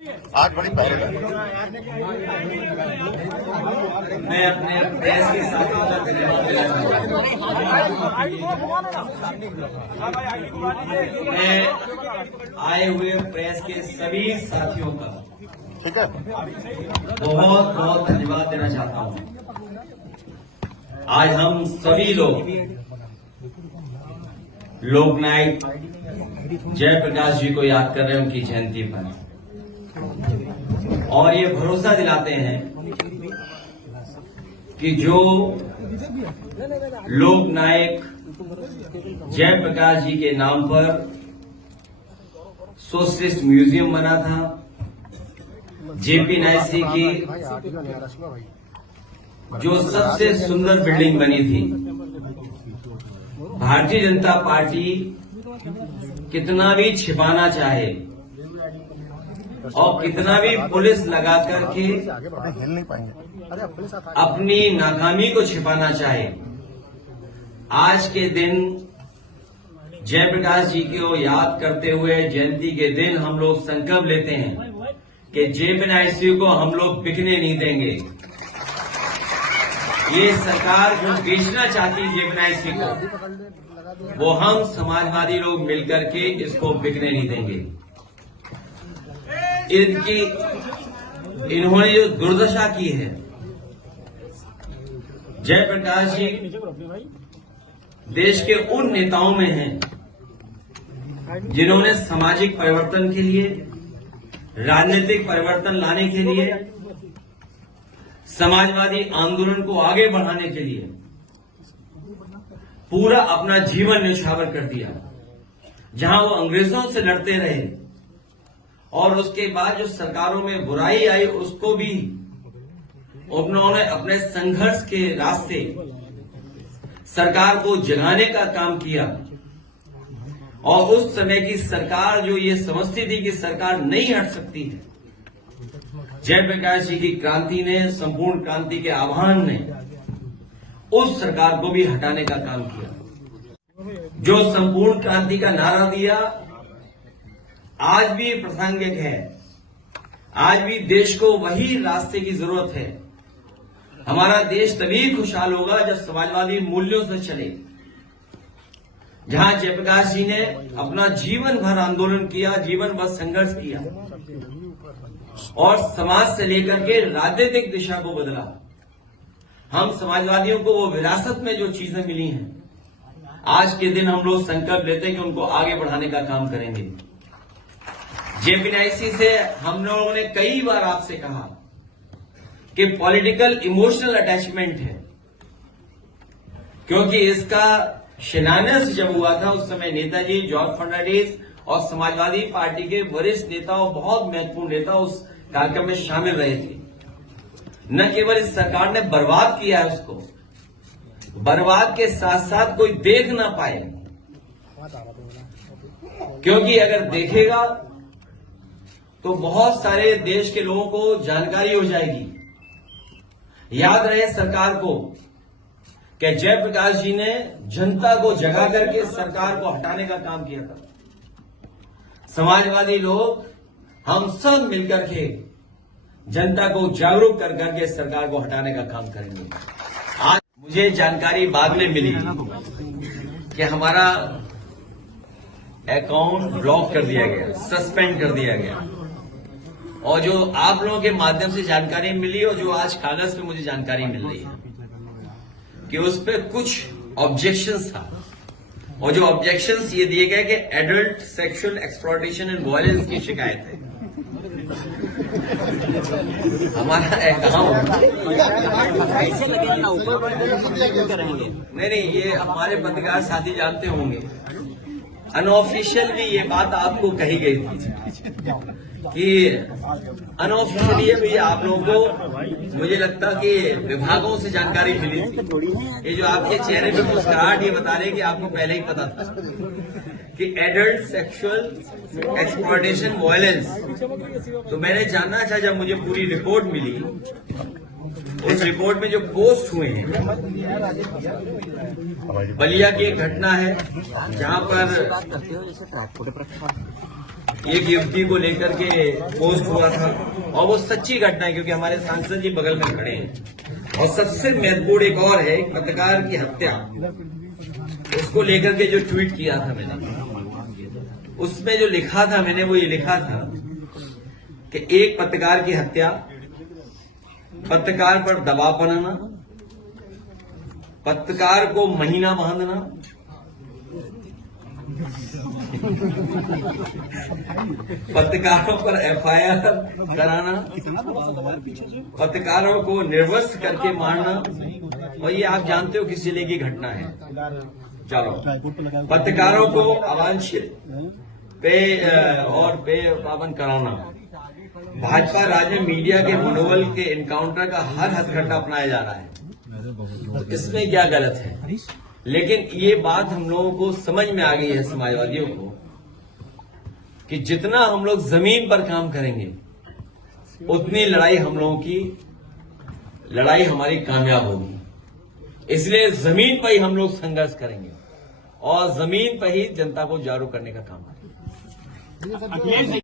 आज बड़ी पहल है। मैं अपने प्रेस के साथियों का धन्यवाद देना चाहता हूं। मैं आए हुए प्रेस के सभी साथियों का ठीक है, बहुत बहुत धन्यवाद देना चाहता हूं। आज हम सभी लोग लोकनायक जयप्रकाश जी को याद कर रहे हैं उनकी जयंती पर, और ये भरोसा दिलाते हैं कि जो लोकनायक जयप्रकाश जी के नाम पर सोशलिस्ट म्यूजियम बना था, जेपी नायसी की जो सबसे सुंदर बिल्डिंग बनी थी, भारतीय जनता पार्टी कितना भी छिपाना चाहे और कितना भी पुलिस लगा करके अपनी नाकामी को छिपाना चाहे, आज के दिन जयप्रकाश जी को याद करते हुए जयंती के दिन हम लोग संकल्प लेते हैं कि जेपीएनआईसी को हम लोग बिकने नहीं देंगे। ये सरकार जो बेचना चाहती है जेपीएनआईसी को, वो हम समाजवादी लोग मिलकर के इसको बिकने नहीं देंगे। इन्होंने जो दुर्दशा की है, जयप्रकाश जी देश के उन नेताओं में हैं जिन्होंने सामाजिक परिवर्तन के लिए, राजनीतिक परिवर्तन लाने के लिए, समाजवादी आंदोलन को आगे बढ़ाने के लिए पूरा अपना जीवन न्यौछावर कर दिया। जहां वो अंग्रेजों से लड़ते रहे और उसके बाद जो सरकारों में बुराई आई उसको भी उन्होंने अपने संघर्ष के रास्ते सरकार को जगाने का काम किया। और उस समय की सरकार जो ये समझती थी कि सरकार नहीं हट सकती है, जयप्रकाश जी की क्रांति ने, संपूर्ण क्रांति के आह्वान ने उस सरकार को भी हटाने का काम किया। जो संपूर्ण क्रांति का नारा दिया आज भी प्रासंगिक है। आज भी देश को वही रास्ते की जरूरत है। हमारा देश तभी खुशहाल होगा जब समाजवादी मूल्यों से चले। जहां जयप्रकाश जी ने अपना जीवन भर आंदोलन किया, जीवन भर संघर्ष किया और समाज से लेकर के राजनीतिक दिशा को बदला। हम समाजवादियों को वो विरासत में जो चीजें मिली हैं, आज के दिन हम लोग संकल्प लेते हैं कि उनको आगे बढ़ाने का काम करेंगे। जेपीएनआईसी से हम लोगों ने कई बार आपसे कहा कि पॉलिटिकल इमोशनल अटैचमेंट है, क्योंकि इसका शिलान्यास जब हुआ था उस समय नेताजी, जॉर्ज फर्नांडिस और समाजवादी पार्टी के वरिष्ठ नेता और बहुत महत्वपूर्ण नेता उस कार्यक्रम में शामिल रहे थे। न केवल इस सरकार ने बर्बाद किया है उसको, बर्बाद के साथ साथ कोई देख ना पाए, क्योंकि अगर देखेगा तो बहुत सारे देश के लोगों को जानकारी हो जाएगी। याद रहे सरकार को कि जयप्रकाश जी ने जनता को जगा करके सरकार को हटाने का काम किया था। समाजवादी लोग हम सब मिलकर के जनता को जागरूक कर करके सरकार को हटाने का काम करेंगे। आज मुझे जानकारी बाद में मिली कि हमारा अकाउंट ब्लॉक कर दिया गया, सस्पेंड कर दिया गया, और जो आप लोगों के माध्यम से जानकारी मिली और जो आज कागज पे मुझे जानकारी मिल रही है कि उस पर कुछ ऑब्जेक्शंस था, और जो ऑब्जेक्शंस ये दिए गए कि adult sexual exploitation and violence की शिकायत है। हमारा अकाउंट नहीं, ये हमारे पत्रकार साथी जानते होंगे, अनऑफिशियल भी ये बात आपको कही गई थी कि अनऑफिशियली भी आप लोगों को, मुझे लगता कि विभागों से जानकारी मिली थी। ये जो आपके चेहरे पे मुस्कुराहट ये बता रहे कि आपको पहले ही पता था कि एडल्ट सेक्सुअल एक्सप्लॉयटेशन वायलेंस। तो मैंने जानना था, जब मुझे पूरी रिपोर्ट मिली, उस रिपोर्ट में जो पोस्ट हुए हैं, बलिया की एक घटना है जहां पर एक युवती को लेकर के पोस्ट हुआ था और वो सच्ची घटना है क्योंकि हमारे सांसद जी बगल में खड़े हैं। और सबसे महत्वपूर्ण एक और है, एक पत्रकार की हत्या, उसको लेकर के जो ट्वीट किया था मैंने, उसमें जो लिखा था मैंने वो ये लिखा था कि एक पत्रकार की हत्या, पत्रकार पर दबाव बनाना, पत्रकार को महीना बांधना, पत्रकारों पर एफआईआर कराना, पत्रकारों को निर्वस्त्र करके मारना, और ये आप जानते हो किस जिले की घटना है। चलो, पत्रकारों को अवांछित पे पाबंद कराना, भाजपा राज्य में मीडिया के मनोबल के इनकाउंटर का हर हथकंडा अपनाया जा रहा है, इसमें क्या गलत है? लेकिन ये बात हम लोगों को समझ में आ गई है, समाजवादियों को, कि जितना हम लोग जमीन पर काम करेंगे उतनी लड़ाई हम लोगों की लड़ाई हमारी कामयाब होगी। इसलिए जमीन पर ही हम लोग संघर्ष करेंगे और जमीन पर ही जनता को जागरूक करने का काम करेंगे।